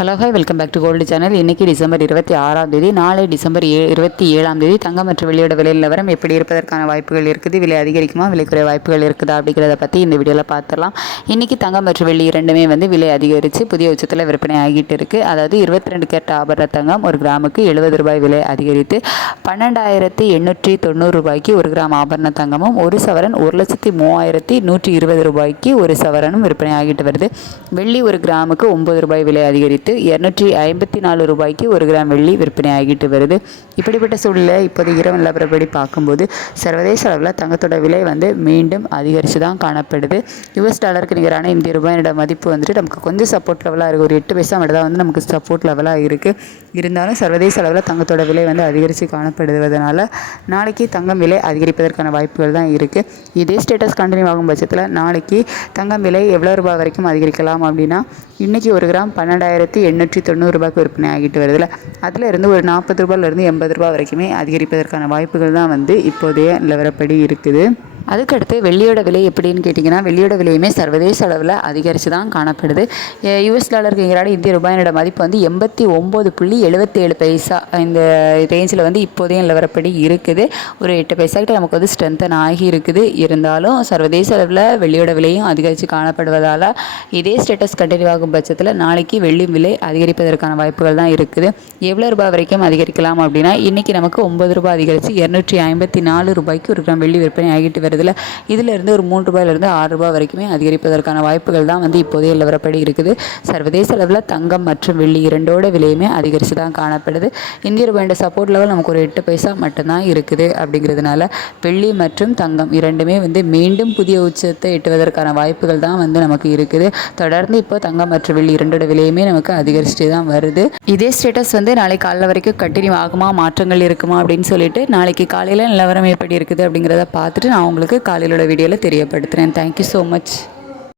Hello hi welcome back to gold channel. இன்றைக்கி December 26ஆம் தேதி, நாளை டிசம்பர் 27ஆம் தேதி தங்கம் மற்றும் வெள்ளியோட விலை நிலவரம் எப்படி இருப்பதற்கான வாய்ப்புகள் இருக்குது, விலை அதிகரிக்குமா விலை குறைய வாய்ப்புகள் இருக்குதா அப்படிங்கிறத பற்றி இந்த வீடியோவில் பார்த்துடலாம். இன்றைக்கி தங்கம் மற்றும் வெள்ளி இரண்டுமே விலை அதிகரித்து புதிய உச்சத்தில் விற்பனை ஆகிட்டு இருக்குது. அதாவது 22 கேரட் ஆபரண தங்கம் ஒரு கிராமுக்கு 70 ரூபாய் விலை அதிகரித்து 12,890 ரூபாய்க்கு ஒரு கிராம் ஆபரண தங்கமும், ஒரு சவரன் 1,03,120 ரூபாய்க்கு ஒரு சவரனும் விற்பனை ஆகிட்டு வருது. வெள்ளி ஒரு கிராமுக்கு 9 ரூபாய் விலை அதிகரித்து 254 ரூபாய்க்கு ஒரு கிராம் வெள்ளி விற்பனை ஆகிட்டு வருது. இப்படிப்பட்ட சூழ்நிலை இப்போது இரவு நிலவரப்படி பார்க்கும்போது சர்வதேச அளவில் தங்கத்தோட விலை மீண்டும் அதிகரித்து தான் காணப்படுது. யூஎஸ் டாலருக்கு நிகரான இந்திய ரூபாயோட மதிப்பு நமக்கு கொஞ்சம் சப்போர்ட் லெவலாக இருக்குது. ஒரு 8 பைசா மட்டும் தான் நமக்கு சப்போர்ட் லெவலாக இருக்குது. இருந்தாலும் சர்வதேச அளவில் தங்கத்தோட விலை அதிகரித்து காணப்படுவதனால நாளைக்கு தங்கம் விலை அதிகரிப்பதற்கான வாய்ப்புகள் தான் இருக்குது. இதே ஸ்டேட்டஸ் கண்டினியூ ஆகும் பட்சத்தில் நாளைக்கு தங்கம் விலை எவ்வளோ ரூபாய் வரைக்கும் அதிகரிக்கலாம் அப்படின்னா, இன்றைக்கி ஒரு கிராம் 12,890 ரூபாய்க்கு விற்பனை ஆகிட்டு வருதுல, அதில் இருந்து ஒரு 40 ரூபாயிலிருந்து 80 ரூபாய் வரைக்குமே அதிகரிப்பதற்கான வாய்ப்புகள் தான் இப்போதைய நிலவரப்படி இருக்குது. அதுக்கடுத்து வெள்ளியோட விலை எப்படின்னு கேட்டிங்கன்னா, வெள்ளியோட விலையுமே சர்வதேச அளவில் அதிகரித்து தான் காணப்படுது. யூஎஸ் டாலருக்கு நிகரான இந்திய ரூபாயோட மதிப்பு 89.77 பைசா இந்த ரேஞ்சில் இப்போதைய நிலவரப்படி இருக்குது. ஒரு 8 பைசா கிட்ட நமக்கு ஸ்ட்ரென்தன் ஆகி இருக்குது. இருந்தாலும் சர்வதேச அளவில் வெள்ளியோட விலையும் அதிகரித்து காணப்படுவதால் இதே ஸ்டேட்டஸ் கண்டினியூ ஆகும் பட்சத்தில் நாளைக்கு வெள்ளி விலை அதிகரிப்பதற்கான வாய்ப்புகள் தான் இருக்குது. எவ்வளோ ரூபாய் வரைக்கும் அதிகரிக்கலாம் அப்படின்னா, இன்றைக்கி நமக்கு 9 ரூபாய் அதிகரித்து 254 ரூபாய்க்கு ஒரு கிராம் வெள்ளி விற்பனை ஆகிட்டு வருது. இதிலிருந்து ஒரு 3 ரூபாயிலிருந்து 6 ரூபாய் வரைக்குமே அதிகரிப்பதற்கான வாய்ப்புகள் தான் இப்போதைய நிலவரப்படி இருக்குது. சர்வதேச அளவில் தங்கம் மற்றும் வெள்ளி இரண்டோட விலையுமே அதிகரித்து தான் காணப்படுது. இந்திய ரூபாயோட சப்போர்ட் லெவல் நமக்கு ஒரு 8 பைசா மட்டும்தான் இருக்குது. அப்படிங்கிறதுனால வெள்ளி மற்றும் தங்கம் இரண்டுமே மீண்டும் புதிய உச்சத்தை எட்டுவதற்கான வாய்ப்புகள் தான் நமக்கு இருக்குது. தொடர்ந்து இப்போ தங்கம் மற்றும் வெள்ளி இரண்டோட விலையுமே நமக்கு அதிகரிச்சுட்டே தான் வருது. இதே ஸ்டேட்டஸ் நாளைக்கு காலைல வரைக்கும் கண்டினியூ ஆகுமா, மாற்றங்கள் இருக்குமா அப்படின்னு சொல்லிட்டு நாளைக்கு காலையில் நிலவரம் எப்படி இருக்குது அப்படிங்கிறத பார்த்துட்டு நான் உங்களுக்கு காலையிலோட வீடியோவில் தெரியப்படுத்துகிறேன். Thank you so much.